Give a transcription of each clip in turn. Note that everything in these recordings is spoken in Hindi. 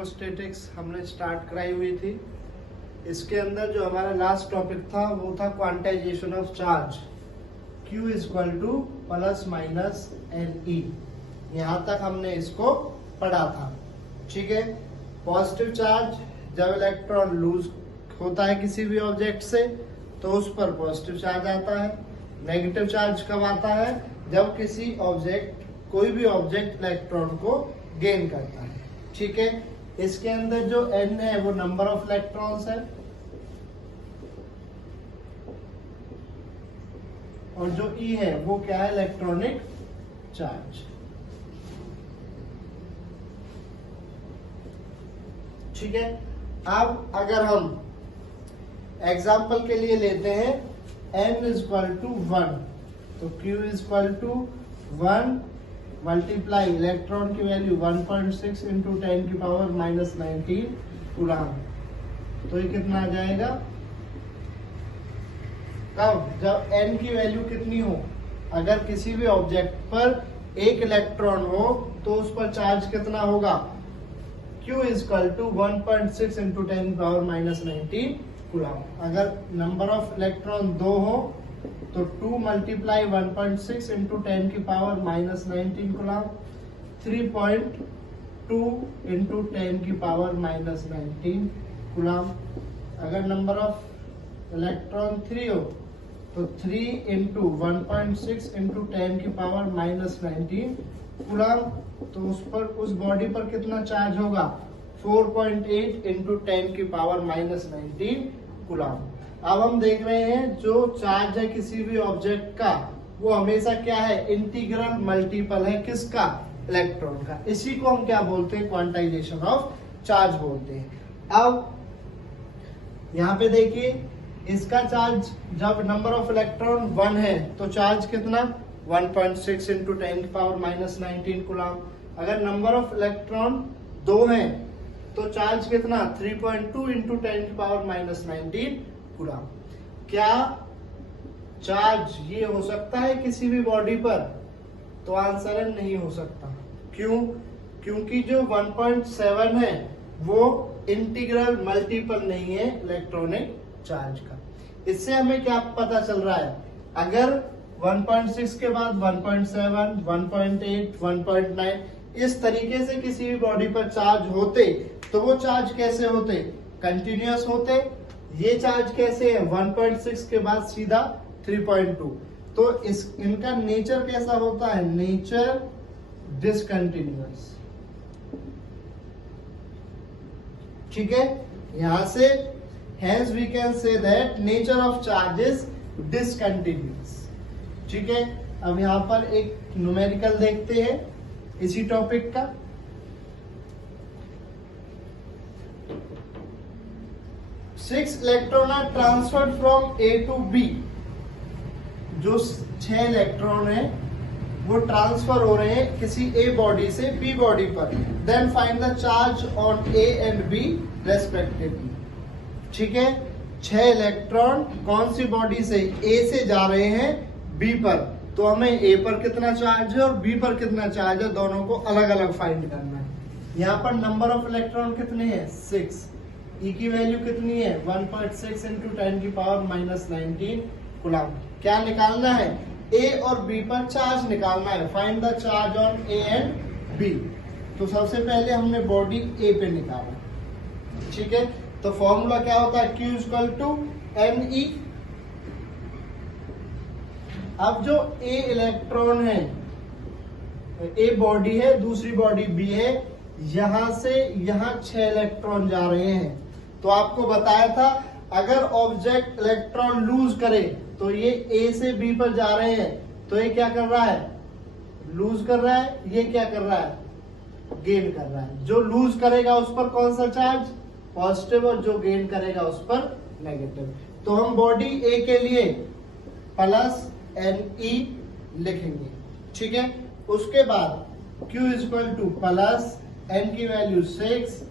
इलेक्ट्रोस्टैटिक्स हमने स्टार्ट कराई हुई थी। इसके अंदर जो हमारा लास्ट टॉपिक था वो था quantization of charge, Q equal two plus minus NE। यहाँ तक हमने इसको पढ़ा था। ठीक है, पॉजिटिव चार्ज जब इलेक्ट्रॉन लूज होता है किसी भी ऑब्जेक्ट से तो उस पर पॉजिटिव चार्ज आता है। नेगेटिव चार्ज कब आता है? जब किसी ऑब्जेक्ट, कोई भी ऑब्जेक्ट इलेक्ट्रॉन को गेन करता है। ठीक है, इसके अंदर जो N है वो नंबर ऑफ इलेक्ट्रॉन्स है और जो E है वो क्या है? Electronic charge. ठीक है, अब अगर हम एग्जाम्पल के लिए लेते हैं N इक्वल टू 1 तो Q equal to 1 multiply electron की वैल्यू 1.6 इंटू 10 की पावर माइनस 19 कूलम। तो ये कितना आ जाएगा? कब? जब N की वैल्यू कितनी हो, अगर किसी भी ऑब्जेक्ट पर एक इलेक्ट्रॉन हो तो उस पर चार्ज कितना होगा? Q इक्वल टू 1.6 इंटू 10 की पावर माइनस 19 कूलम। अगर नंबर ऑफ इलेक्ट्रॉन 2 हो तो 2 मल्टीप्लाई 1.6 इंटू 10 की पावर माइनस 19 कूलम, 3.2 इंटू 10 की पावर माइनस 19 कूलम। अगर नंबर ऑफ इलेक्ट्रॉन 3 हो तो 3 इंटू 1.6 इंटू 10 की पावर माइनस 19 कूलम। तो उस बॉडी पर कितना चार्ज होगा? 4.8 इंटू 10 की पावर माइनस 19 कूलम। अब हम देख रहे हैं जो चार्ज है किसी भी ऑब्जेक्ट का वो हमेशा क्या है? इंटीग्रल मल्टीपल है किसका? इलेक्ट्रॉन का। इसी को हम क्या बोलते हैं? क्वांटाइजेशन ऑफ चार्ज बोलते हैं। अब यहाँ पे देखिए, इसका चार्ज जब नंबर ऑफ इलेक्ट्रॉन 1 है तो चार्ज कितना? 1.6 इंटू 10 की पावर माइनस 19 कूलम। अगर नंबर ऑफ इलेक्ट्रॉन 2 है तो चार्ज कितना? 3.2 इंटू 10 की पावर माइनस 19 कूलम। क्या चार्ज ये हो सकता है किसी भी बॉडी पर? तो आंसर है नहीं हो सकता। क्यों? क्योंकि जो 1.7 है वो इंटीग्रल मल्टीपल नहीं है इलेक्ट्रॉनिक चार्ज का। इससे हमें क्या पता चल रहा है? अगर 1.6 के बाद 1.7, 1.8, 1.9 इस तरीके से किसी भी बॉडी पर चार्ज होते तो वो चार्ज कैसे होते? कंटिन्यूअस होते। ये चार्ज कैसे है? 1.6 के बाद सीधा 3.2। तो इनका नेचर कैसा होता है? Nature discontinuous. ठीक है, यहां से hence we can say that nature of charge is discontinuous। ठीक है, अब यहां पर एक न्यूमेरिकल देखते हैं इसी टॉपिक का। Six electron are transferred from A to B। जो 6 इलेक्ट्रॉन है वो ट्रांसफर हो रहे हैं किसी A बॉडी से B बॉडी पर। Then find the charge on A and B respectively. ठीक है, 6 इलेक्ट्रॉन कौन सी बॉडी से? A से जा रहे हैं B पर, तो हमें A पर कितना चार्ज है और B पर कितना चार्ज है दोनों को अलग अलग फाइंड करना है। यहाँ पर नंबर ऑफ इलेक्ट्रॉन कितने हैं? 6। E की वैल्यू कितनी है? 1.6 इंटू 10 की पावर माइनस 19 कूलम। क्या निकालना है? A और B पर चार्ज निकालना है। Find the charge on A and B। तो सबसे पहले हमने बॉडी A पे निकाला। ठीक है, तो फॉर्मूला क्या होता है? Q equal to NE। अब जो A इलेक्ट्रॉन है, A बॉडी है, दूसरी बॉडी B है, यहां से यहां 6 इलेक्ट्रॉन जा रहे हैं। तो आपको बताया था अगर ऑब्जेक्ट इलेक्ट्रॉन लूज करे तो ये A से B पर जा रहे हैं, तो ये क्या कर रहा है? लूज कर रहा है। ये क्या कर रहा है? गेन कर रहा है। जो लूज करेगा उस पर कौन सा चार्ज? पॉजिटिव, और जो गेन करेगा उस पर नेगेटिव। तो हम बॉडी A के लिए प्लस NE लिखेंगे। ठीक है, उसके बाद Q equal two plus N की वैल्यू 6,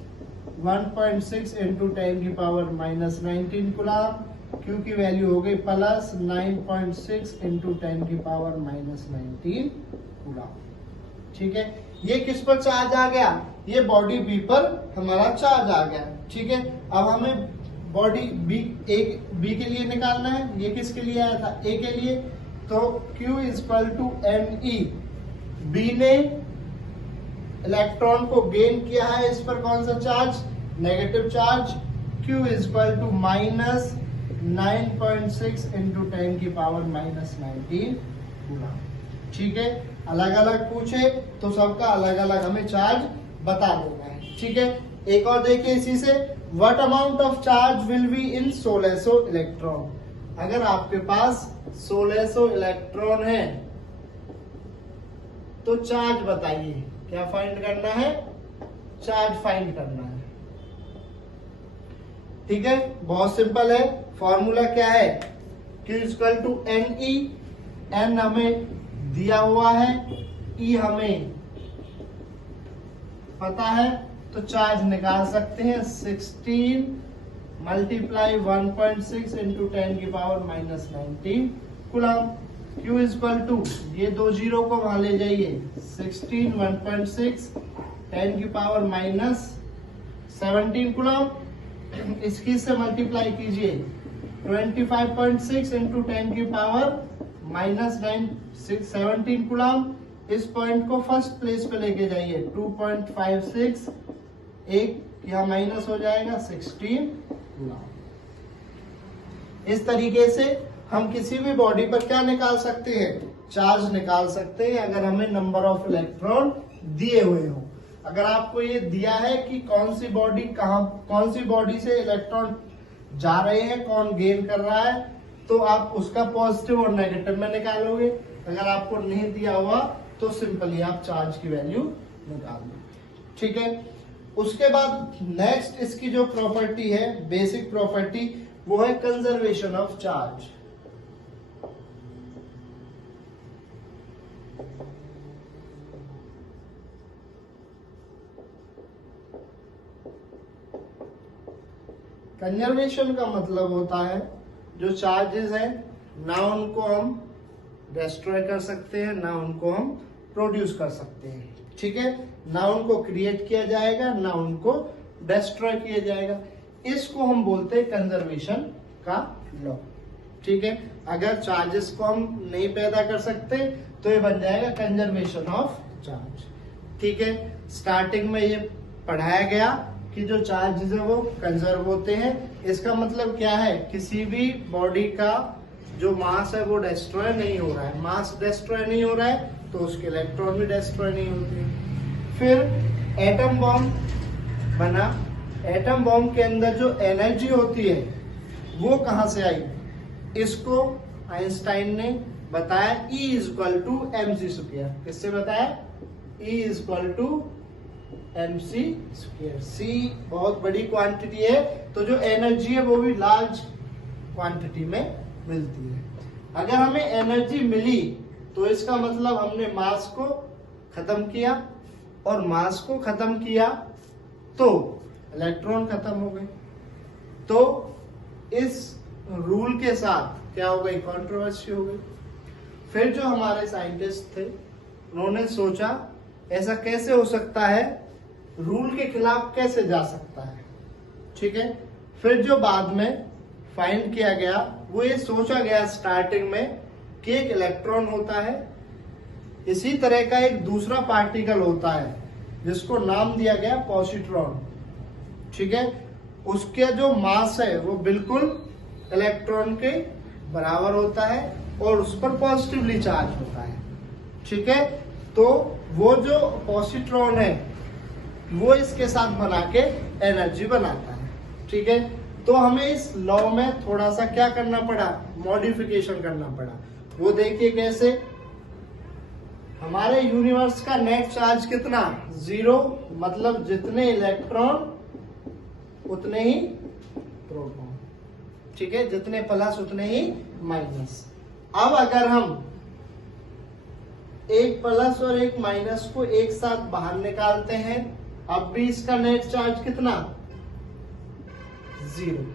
1.6 इंटू 10 की पावर माइनस 19 कूलम। Q की वैल्यू हो गई प्लस 9.6 इंटू 10 की पावर माइनस 19 कूलम। ठीक है, ये किस पर चार्ज आ गया, ये बॉडी बी पर हमारा चार्ज आ गया। ठीक है, अब हमें बॉडी बी बी के लिए निकालना है। ये किसके लिए आया था, ए के लिए। तो Q equal to ME, B ने इलेक्ट्रॉन को गेन किया है, इस पर कौन सा charge, negative charge. Q equal to minus 9.6 into 10 की पावर माइनस 19 कूलम। ठीक है, अलग अलग पूछे तो सबका अलग अलग हमें चार्ज बता देना है। ठीक है, एक और देखिए इसी से, what amount of charge will be in 1600 electron. अगर आपके पास 1600 इलेक्ट्रॉन है तो चार्ज बताइए, क्या फाइंड करना है, चार्ज फाइंड करना है। ठीक है, बहुत सिंपल है, फॉर्मूला क्या है, Q equal to NE, N हमें दिया हुआ है, E हमें पता है, तो चार्ज निकाल सकते हैं। 16 मल्टीप्लाई 1.6 इंटू 10 की power minus 19 coulomb. Q equal to, ये 2 जीरो को वहां ले जाइए, 16 1.6 10 की पावर माइनस 17 कूलम। इसकी से मल्टीप्लाई कीजिए, 25.6 इंटू 10 की पावर माइनस 17 कूलम। इस पॉइंट को फर्स्ट प्लेस पे लेके जाइए, 2.56, एक यहाँ माइनस हो जाएगा 16 कूलम। इस तरीके से हम किसी भी बॉडी पर क्या निकाल सकते हैं, चार्ज निकाल सकते हैं, अगर हमें नंबर ऑफ इलेक्ट्रॉन दिए हुए हो। अगर आपको ये दिया है कि कौन सी बॉडी कौन सी बॉडी से इलेक्ट्रॉन जा रहे हैं, कौन गेन कर रहा है, तो आप उसका पॉजिटिव और नेगेटिव में निकालोगे। अगर आपको नहीं दिया हुआ तो सिंपली आप चार्ज की वैल्यू निकाल लो। ठीक है, उसके बाद नेक्स्ट इसकी जो प्रॉपर्टी है, बेसिक प्रॉपर्टी, वो है कंजर्वेशन ऑफ चार्ज। कंजर्वेशन का मतलब होता है जो चार्जेस हैं ना उनको हम डिस्ट्रॉय कर सकते हैं, ना उनको हम प्रोड्यूस कर सकते हैं। ठीक है, ना उनको क्रिएट किया जाएगा, ना उनको डिस्ट्रॉय किया जाएगा। इसको हम बोलते हैं कंजर्वेशन का लॉ। ठीक है, अगर चार्जेस को हम नहीं पैदा कर सकते तो ये बन जाएगा कंजर्वेशन ऑफ चार्ज। ठीक है, स्टार्टिंग में ये पढ़ाया गया कि जो चार्जेस है वो कंजर्व होते हैं। इसका मतलब क्या है, किसी भी बॉडी का जो मास है वो डिस्ट्रॉय नहीं हो रहा है। मास डिस्ट्रॉय नहीं हो रहा है तो उसके इलेक्ट्रॉन भी डिस्ट्रॉय नहीं होते। फिर एटम बॉम्ब बना, एटम बॉम्ब के अंदर जो एनर्जी होती है वो कहां से आई, इसको आइंस्टाइन ने बताया, E equal to MC square. किससे बताया, E equal to MC square. C बहुत बड़ी क्वांटिटी है, तो जो एनर्जी है वो भी लार्ज क्वांटिटी में मिलती है। अगर हमें एनर्जी मिली तो इसका मतलब हमने मास को खत्म किया, और मास को खत्म किया तो इलेक्ट्रॉन खत्म हो गए। तो इस रूल के साथ क्या हो गई, कंट्रोवर्सी हो गई। फिर जो हमारे साइंटिस्ट थे उन्होंने सोचा ऐसा कैसे हो सकता है, रूल के खिलाफ कैसे जा सकता है। ठीक है, फिर जो बाद में फाइंड किया गया वो ये सोचा गया स्टार्टिंग में कि एक इलेक्ट्रॉन होता है, इसी तरह का एक दूसरा पार्टिकल होता है जिसको नाम दिया गया पॉजिट्रॉन। ठीक है, उसके जो मास है वो बिल्कुल इलेक्ट्रॉन के बराबर होता है और उस पर पॉजिटिवली चार्ज होता है। ठीक है, तो वो जो पॉजिट्रॉन है वो इसके साथ बना के एनर्जी बनाता है। ठीक है, तो हमें इस लॉ में थोड़ा सा क्या करना पड़ा, मॉडिफिकेशन करना पड़ा। वो देखिए कैसे, हमारे यूनिवर्स का नेट चार्ज कितना, 0, मतलब जितने इलेक्ट्रॉन उतने ही प्रोटॉन। ठीक है, जितने प्लस उतने ही माइनस। अब अगर हम एक प्लस और एक माइनस को एक साथ बाहर निकालते हैं, अब भी इसका नेट चार्ज कितना, 0।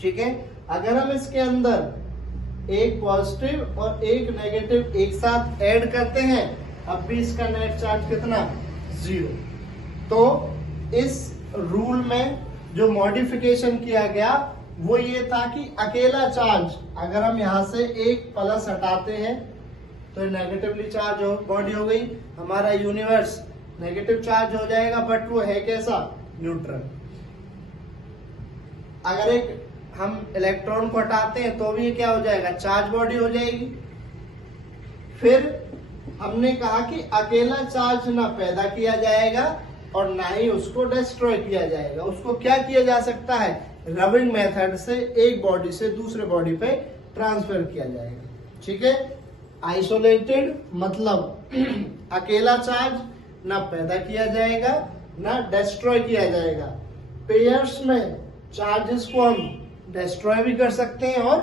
ठीक है, अगर हम इसके अंदर एक पॉजिटिव और एक नेगेटिव एक साथ ऐड करते हैं अब भी इसका नेट चार्ज कितना, 0। तो इस रूल में जो मॉडिफिकेशन किया गया वो ये था कि अकेला चार्ज, अगर हम यहां से एक प्लस हटाते हैं तो नेगेटिवली चार्ज हो बॉडी हो गई, हमारा यूनिवर्स नेगेटिव चार्ज हो जाएगा, बट वो है कैसा, न्यूट्रल। अगर एक हम इलेक्ट्रॉन को हटाते हैं तो भी क्या हो जाएगा, चार्ज बॉडी हो जाएगी। फिर हमने कहा कि अकेला चार्ज ना पैदा किया जाएगा और ना ही उसको डिस्ट्रॉय किया जाएगा। उसको क्या किया जा सकता है, रबिंग मेथड से एक बॉडी से दूसरे बॉडी पे ट्रांसफर किया जाएगा। ठीक है, आइसोलेटेड मतलब अकेला चार्ज ना पैदा किया जाएगा ना डिस्ट्रॉय किया जाएगा। पेयर्स में चार्जेस को हम डिस्ट्रॉय भी कर सकते हैं और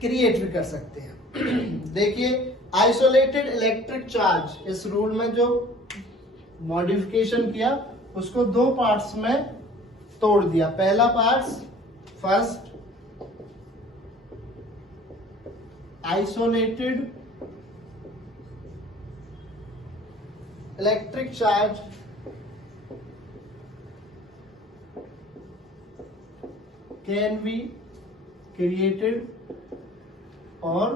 क्रिएट भी कर सकते हैं। देखिए, आइसोलेटेड इलेक्ट्रिक चार्ज, इस रूल में जो मॉडिफिकेशन किया उसको दो पार्ट्स में तोड़ दिया। पहला part, first isolated electric charge can be created or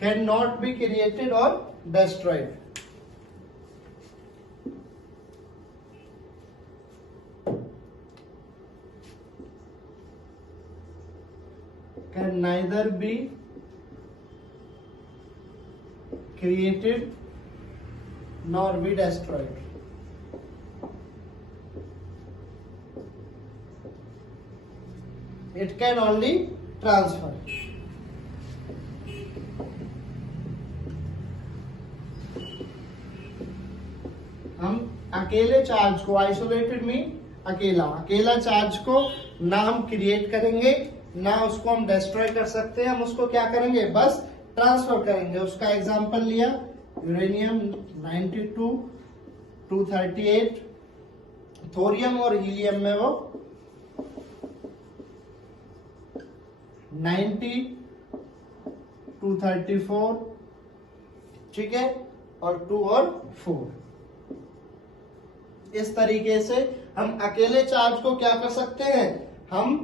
cannot be created or destroyed. Can neither be created nor be destroyed. It can only transfer. हम अकेले चार्ज को, आइसोलेटेड मीन अकेला चार्ज को ना हम क्रिएट करेंगे ना उसको हम डिस्ट्रॉय कर सकते हैं। हम उसको क्या करेंगे, बस ट्रांसफर करेंगे। उसका एग्जांपल लिया यूरेनियम 92, 238, थोरियम और हीलियम में वो 90, 234, ठीक है, और 2 और 4। इस तरीके से हम अकेले चार्ज को क्या कर सकते हैं, हम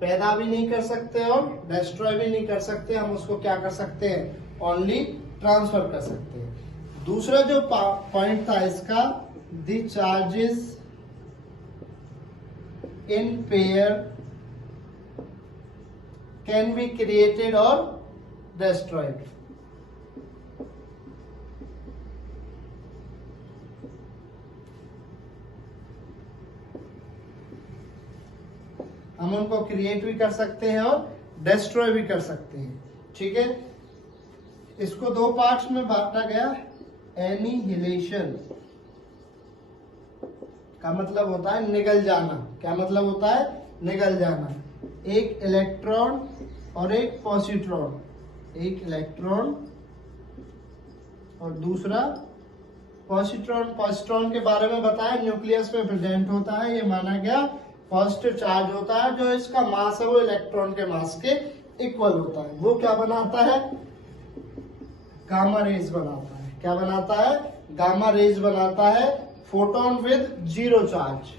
पैदा भी नहीं कर सकते और डिस्ट्रॉय भी नहीं कर सकते। हम उसको क्या कर सकते हैं, ओनली ट्रांसफर कर सकते हैं। दूसरा जो पॉइंट था इसका, the charges in pair can be created or destroyed. हम उनको क्रिएट भी कर सकते हैं और डिस्ट्रॉय भी कर सकते हैं। ठीक है, इसको दो पार्ट्स में बांटा गया। एनिहिलेशन का मतलब होता है निगल जाना। क्या मतलब होता है, निगल जाना। एक इलेक्ट्रॉन और एक पॉजिट्रॉन, एक इलेक्ट्रॉन और दूसरा पॉजिट्रॉन के बारे में बताया, न्यूक्लियस में प्रेजेंट होता है। ये माना गया पॉजिटिव चार्ज होता है, जो इसका मास है वो इलेक्ट्रॉन के मास के इक्वल होता है। वो क्या बनाता है, गामा रेज बनाता है। क्या बनाता है, गामा रेज बनाता है। Photon with zero charge,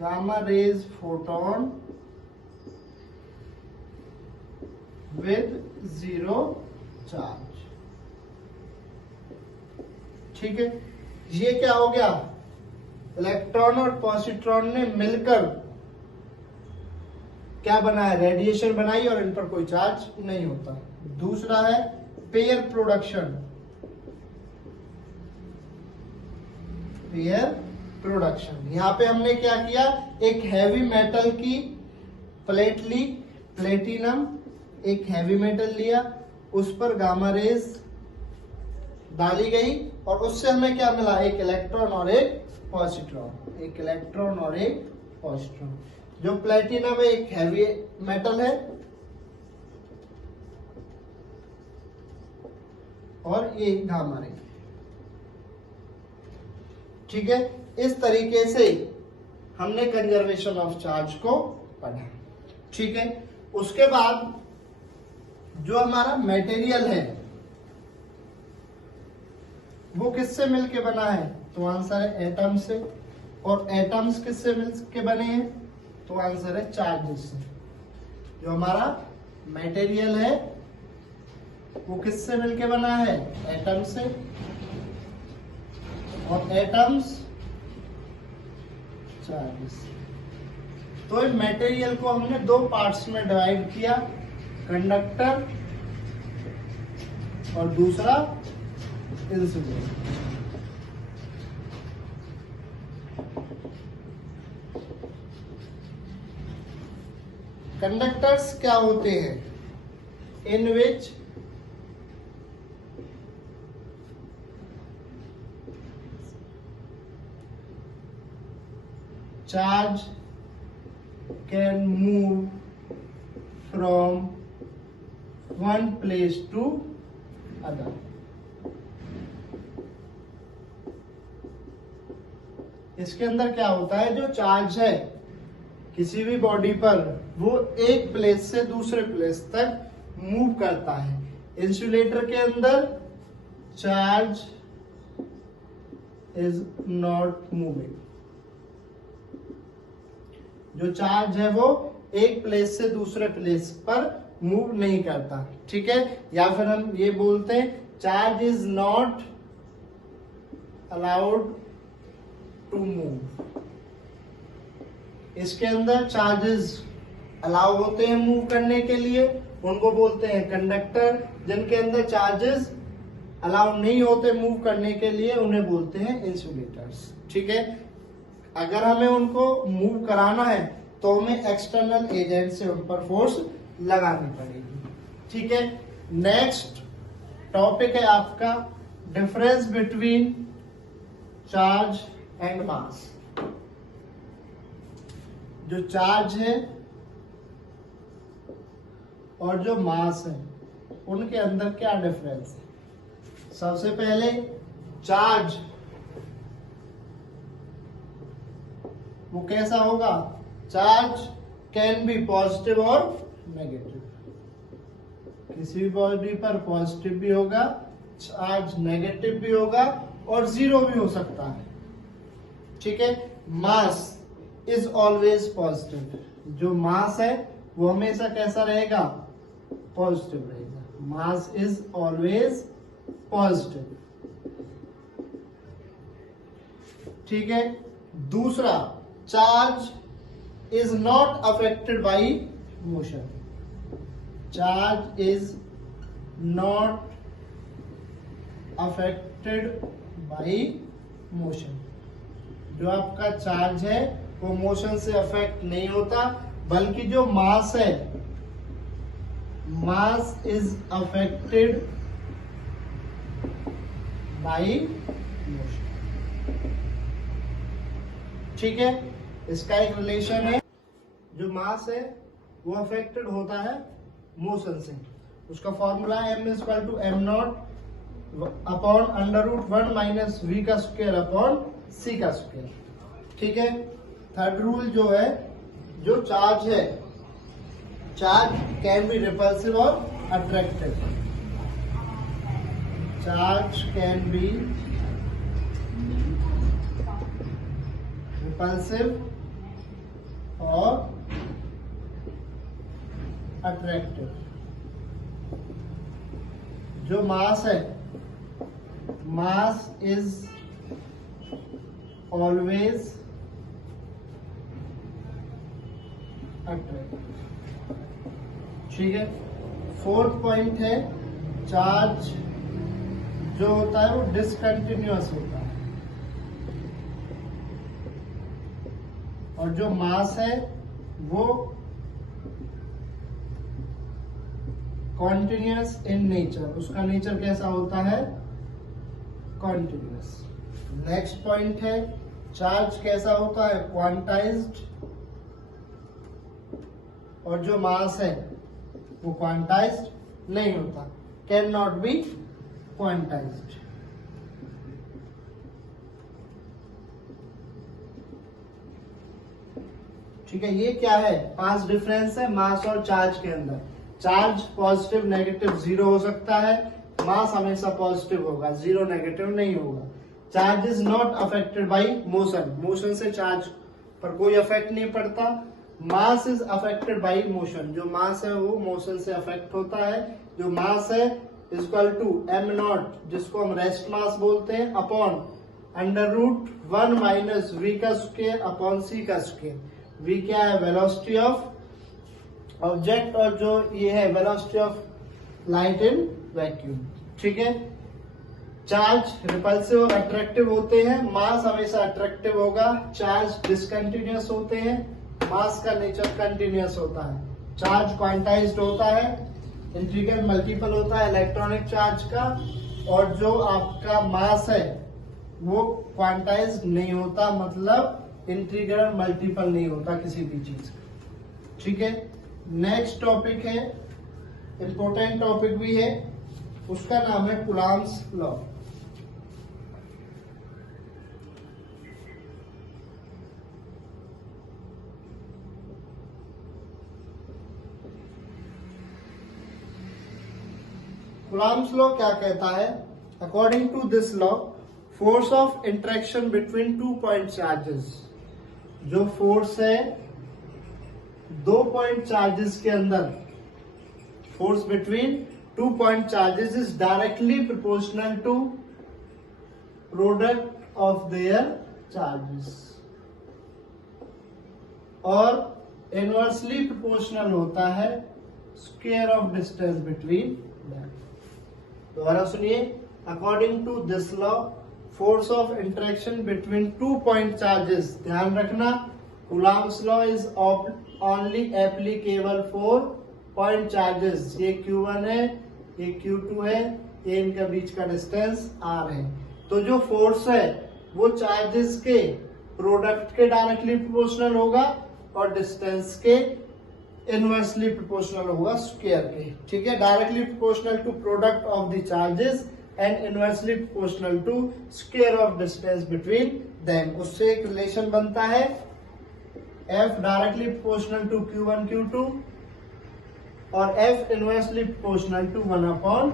gamma rays photon with zero charge. ठीक है, ये क्या हो गया, इलेक्ट्रॉन और पॉजिट्रॉन ने मिलकर क्या बनाया, रेडिएशन बनाई और इन पर कोई चार्ज नहीं होता। दूसरा है पेयर प्रोडक्शन। पेयर प्रोडक्शन, यहां पे हमने क्या किया, एक हैवी मेटल की प्लेट ली, प्लेटिनम, एक हैवी मेटल लिया, उस पर गामा रेज डाली गई और उससे हमें क्या मिला, एक इलेक्ट्रॉन और एक पॉजिट्रॉन, एक इलेक्ट्रॉन और एक पॉजिट्रॉन। जो प्लेटिनम है एक हैवी मेटल है और ये गामा रेज। ठीक है, इस तरीके से हमने कंजर्वेशन ऑफ चार्ज को पढ़ा। ठीक है, उसके बाद जो हमारा मटेरियल है वो किससे मिलके बना है, तो आंसर है एटम से। और एटम्स किससे मिलके बने हैं, तो आंसर है चार्जेस से। जो हमारा मटेरियल है वो किससे मिलके बना है, एटम से। और एटम्स चार्जेस। तो इस मटेरियल को हमने दो पार्ट्स में डिवाइड किया, कंडक्टर और दूसरा इंसुलेटर। कंडक्टर्स क्या होते हैं, in which charge can move from one place to other. इसके अंदर क्या होता है, जो चार्ज है किसी भी बॉडी पर वो एक प्लेस से दूसरे प्लेस तक मूव करता है। इंसुलेटर के अंदर चार्ज इज नॉट मूविंग। जो चार्ज है वो एक प्लेस से दूसरे प्लेस पर मूव नहीं करता, ठीक है। या फिर हम ये बोलते हैं charge is not allowed to move. इसके अंदर चार्जेस अलाउ होते हैं मूव करने के लिए, उनको बोलते हैं कंडक्टर। जिनके अंदर चार्जेस अलाउ नहीं होते मूव करने के लिए उन्हें बोलते हैं इंसुलेटर्स, ठीक है। अगर हमें उनको मूव कराना है तो हमें एक्सटर्नल एजेंट से उन पर फोर्स लगानी पड़ेगी, ठीक है। नेक्स्ट टॉपिक है आपका difference between charge and mass. जो चार्ज है और जो मास है उनके अंदर क्या डिफरेंस है। सबसे पहले चार्ज वो कैसा होगा, चार्ज कैन बी पॉजिटिव और नेगेटिव। किसी भी बॉडी पर पॉजिटिव भी होगा, चार्ज नेगेटिव भी होगा और जीरो भी हो सकता है, ठीक है। Mass is always positive. जो मास है वो हमेशा कैसा रहेगा, पॉजिटिव रहेगा। मास इज ऑलवेज पॉजिटिव, ठीक है। दूसरा, charge is not affected by motion. Charge is not affected by motion. जो आपका चार्ज है वो मोशन से अफेक्ट नहीं होता, बल्कि जो मास है, mass is affected by motion, ठीक है। इसका एक रिलेशन है, जो मास है वो अफेक्टेड होता है मोशन से। उसका फॉर्मूला है m equal to m not upon under root 1 minus v का स्क्वायर अपॉन सी का स्क्वायर, ठीक है। थर्ड रूल जो है, जो चार्ज है, चार्ज कैन बी रिपल्सिव और attractive. Charge can be repulsive और अट्रैक्टिव। जो मास है, मास इज ऑलवेज अट्रैक्टिव, ठीक है। फोर्थ पॉइंट है, चार्ज जो होता है वो डिसकंटिन्यूअस होता है और जो मास है वो कॉन्टिन्यूअस इन नेचर। उसका नेचर कैसा होता है, कॉन्टिन्यूअस। नेक्स्ट पॉइंट है, चार्ज कैसा होता है, क्वांटाइज्ड। और जो मास है वो क्वांटाइज्ड नहीं होता, कैन नॉट बी क्वांटाइज्ड, ठीक है। ये क्या है, 5 डिफरेंस है मास और चार्ज के अंदर। चार्ज पॉजिटिव नेगेटिव जीरो हो सकता है, मास हमेशा पॉजिटिव होगा, जीरो नेगेटिव नहीं होगा। Charge is not affected by motion, motion से चार्ज पर कोई अफेक्ट नहीं पड़ता। Mass is affected by motion, जो मास है वो मोशन से अफेक्ट होता है। जो मास है इक्वल टू एम नॉट, जिसको हम रेस्ट मास बोलते हैं, upon under root 1 minus v का स्क्वायर अपॉन सी का स्क्वायर। वी क्या है, वेलोसिटी ऑफ ऑब्जेक्ट, और जो ये है velocity of light in vacuum. ठीक है, चार्ज रिपल्सिव और अट्रैक्टिव होते हैं, मास हमेशा अट्रैक्टिव होगा। चार्ज डिसकंटिन्यूअस होते हैं, मास का नेचर कंटिन्यूअस होता है। चार्ज क्वांटाइज्ड होता है, इंटीग्रल मल्टीपल होता है इलेक्ट्रॉनिक चार्ज का, और जो आपका मास है वो क्वांटाइज्ड नहीं होता, मतलब इंटीग्रल मल्टीपल नहीं होता किसी भी चीज का। ठीक है, नेक्स्ट टॉपिक है, इंपॉर्टेंट टॉपिक भी है, उसका नाम है कूलॉम्स लॉ। कूलॉम्स लॉ क्या कहता है, according to this law force of interaction between 2 point charges, जो फोर्स है 2 पॉइंट चार्जेस के अंदर, force between 2 point charges is directly proportional to product of their charges, और इनवर्सली प्रोपोर्शनल होता है square of distance between them. दोबारा सुनिए, according to this law force of interaction between 2 point charges, ध्यान रखना Coulomb's law is only applicable for point charges. ये Q1 है, ये Q2 है, ये इनका बीच का डिस्टेंस R है। तो जो फोर्स है वो चार्जेस के प्रोडक्ट के डायरेक्टली प्रोपोर्शनल होगा और डिस्टेंस के इनवर्सली प्रोपोर्शनल होगा स्क्वायर के। ठीक है, directly proportional to product of the charges and inversely proportional to square of distance between them. उससे एक रिलेशन बनता है F directly proportional to Q1 Q2 और F inversely proportional to 1 upon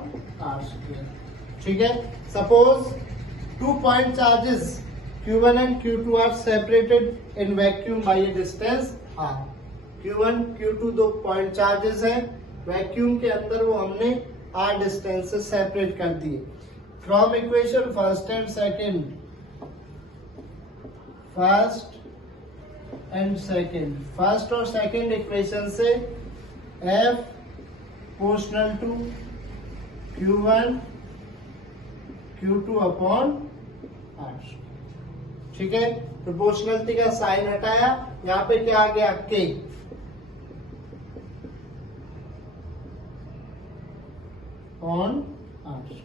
R square. ठीक है, suppose 2 point charges Q1 and Q2 are separated in vacuum by a distance R। Q1 Q2 2 point charges हैं, वैक्यूम के अंदर वो हमने R डिस्टेंस से सेपरेट कर दिए। From equation first and second, first और सेकेंड इक्वेशन से F proportional to Q1 Q2 upon R। ठीक है, प्रोपोर्शनलिटी का साइन हटाया, यहाँ पे क्या आ गया K ऑन R।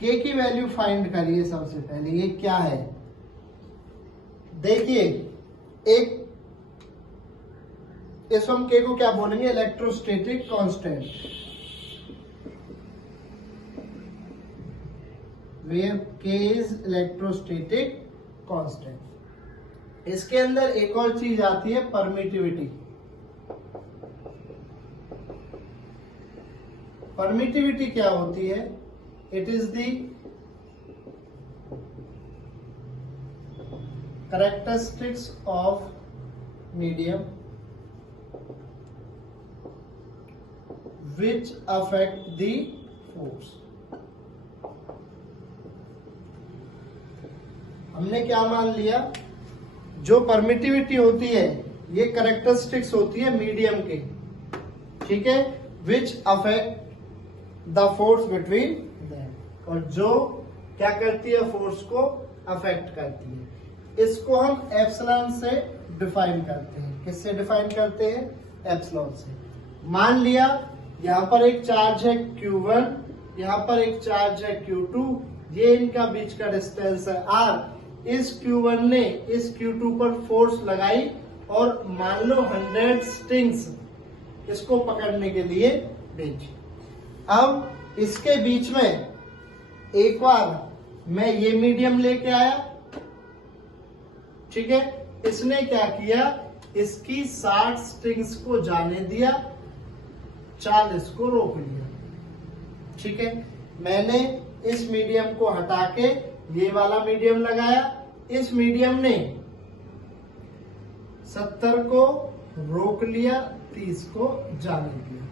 K की वैल्यू फाइंड करिए सबसे पहले, ये क्या है देखिए। एक इस हम K को क्या बोलेंगे, electrostatic constant, where K is electrostatic constant. इसके अंदर एक और चीज आती है परमिटिविटी। परमिटिविटी क्या होती है, it is the characteristics of medium which affect the force. हमने क्या मान लिया, जो परमिटिविटी होती है ये कैरेक्टरिस्टिक्स होती है मीडियम के। ठीक है, which affect the force between them, और जो क्या करती है, फोर्स को अफेक्ट करती है। इसको हम एप्सिलॉन से डिफाइन करते हैं। किससे डिफाइन करते हैं, एप्सिलॉन से। मान लिया यहाँ पर एक चार्ज है Q1, यहाँ पर एक चार्ज है Q2, ये इनका बीच का डिस्टेंस है R। इस Q1 ने इस Q2 पर फोर्स लगाई और मान लो 100 स्ट्रिंग्स इसको पकड़ने के लिए भेजी। अब इसके बीच में एक बार मैं ये मीडियम लेके आया, ठीक है। इसने क्या किया, इसकी 60 स्ट्रिंग्स को जाने दिया, 40 को रोक लिया। ठीक है, मैंने इस मीडियम को हटा के ये वाला मीडियम लगाया, इस मीडियम ने 70 को रोक लिया, 30 को जाने दिया।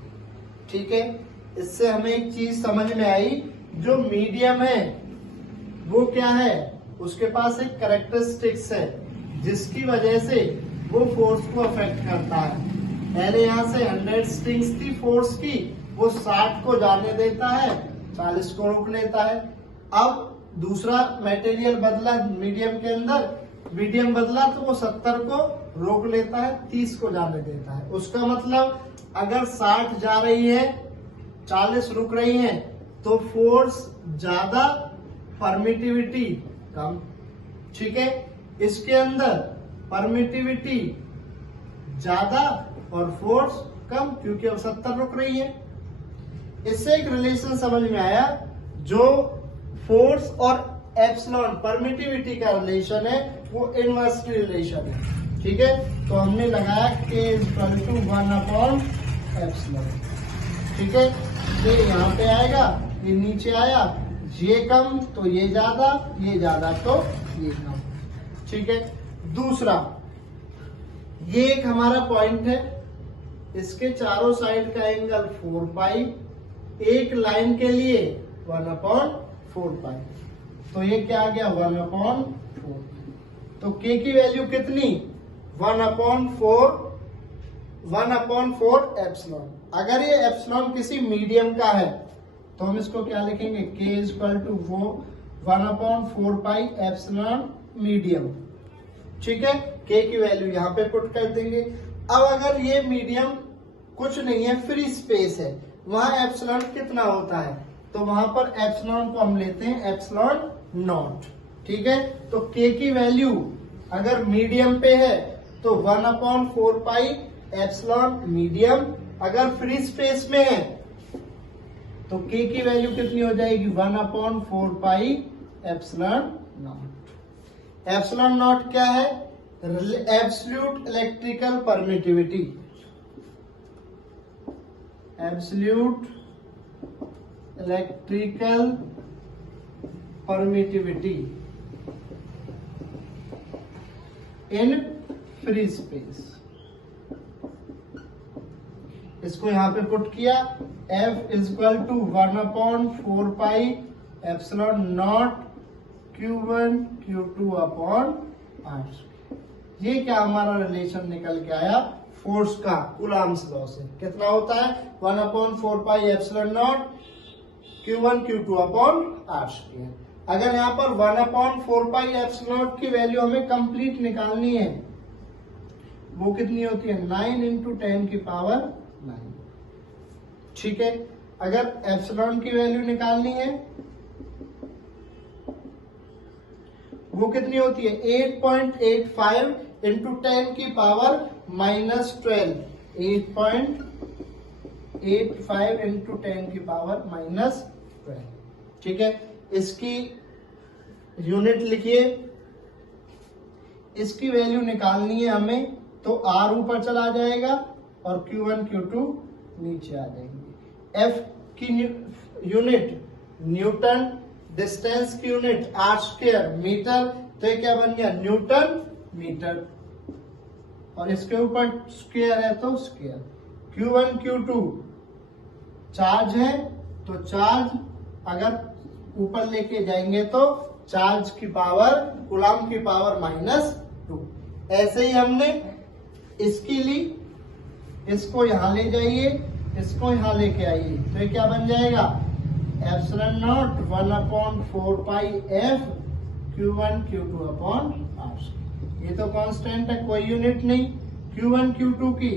ठीक है, इससे हमें एक चीज समझ में आई, जो मीडियम है वो क्या है, उसके पास एक कैरेक्टरिस्टिक्स है जिसकी वजह से वो फोर्स को अफेक्ट करता है। पहले यहाँ से 100 स्ट्रिंग्स थी फोर्स की, वो 60 को जाने देता है, 40 को रोक लेता है। अब दूसरा मटेरियल बदला मीडियम के अंदर, मीडियम बदला तो वो 70 को रोक लेता है, 30 को जाने देता है। उसका मतलब अगर 60 जा रही है, 40 रुक रही है, तो फोर्स ज्यादा, परमिटिविटी कम। ठीक है, इसके अंदर परमिटिविटी ज्यादा और फोर्स कम, क्योंकि अब 70 रुक रही है। इससे एक रिलेशन समझ में आया, जो फोर्स और एप्सिलॉन परमिटिविटी का रिलेशन है वो इनवर्सली रिलेशन है। ठीक है, तो हमने लगाया K = 1/एप्सिलॉन। ठीक है, ये यहाँ पे आएगा, ये नीचे आया, ये कम तो ये ज्यादा तो ये कम। ठीक है, दूसरा ये एक हमारा पॉइंट है, इसके चारों साइड का एंगल 4 पाई, एक लाइन के लिए 1/4 पाई, तो ये क्या आ गया 1/4। तो K की वैल्यू कितनी 1/4 एप्सिलॉन। अगर ये एप्सिलॉन किसी मीडियम का है तो हम इसको क्या लिखेंगे, K = 1/4 पाई एप्सिलॉन मीडियम। ठीक है, K की वैल्यू यहाँ पे पुट कर देंगे। अब अगर ये मीडियम कुछ नहीं है, फ्री स्पेस है, वहां एप्सिलॉन कितना होता है, तो वहां पर एप्सिलॉन को हम लेते हैं ε0। ठीक है, तो K की वैल्यू अगर मीडियम पे है तो 1/4 पाई एप्सिलॉन मीडियम, अगर फ्री स्पेस में है तो K की वैल्यू कितनी हो जाएगी 1/4 पाई ε0। ε0 क्या है, absolute electrical permittivity. Absolute electrical permittivity in free space. इसको यहां पे पुट किया, F = 1/4 पाई ε0 Q1 Q2/R। ये क्या हमारा रिलेशन निकल के आया फोर्स का कूलॉम्स लॉ से। कितना होता है 1/4 पाई ε0 Q1 Q2/R²। अगर यहाँ पर 1/4 पाई ε0 की वैल्यू हमें कंप्लीट निकालनी है, वो कितनी होती है 9 × 10⁹। ठीक है, अगर एप्सिलॉन की वैल्यू निकालनी है वो कितनी होती है 8.85 × 10⁻⁻12। 8.85 × 10⁻⁻12। ठीक है, इसकी यूनिट लिखिए। इसकी वैल्यू निकालनी है हमें, तो R ऊपर चला जाएगा और Q1 Q2 नीचे आ जाएंगे। F की यूनिट न्यूटन, डिस्टेंस की यूनिट R² मीटर, तो ये क्या बन गया न्यूटन मीटर, और इसके ऊपर स्क्वायर है तो स्क्वायर। Q1 Q2 चार्ज है, तो चार्ज अगर ऊपर लेके जाएंगे तो चार्ज की पावर कूलॉम की पावर -2। ऐसे ही हमने इसकी ली, इसको यहां ले जाइए, इसको यहां लेके आइए, तो ये क्या बन जाएगा ε0 1/4 पाई F Q1 Q2/R। ये तो कांस्टेंट है, कोई यूनिट नहीं। Q1 Q2 की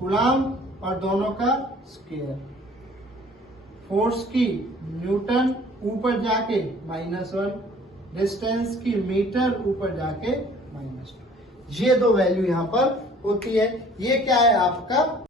कूलॉम और दोनों का स्क्वायर। फोर्स की न्यूटन ऊपर जाके -1, डिस्टेंस की मीटर ऊपर जाके -2। ये दो वैल्यू यहाँ पर होती है। ये क्या है आपका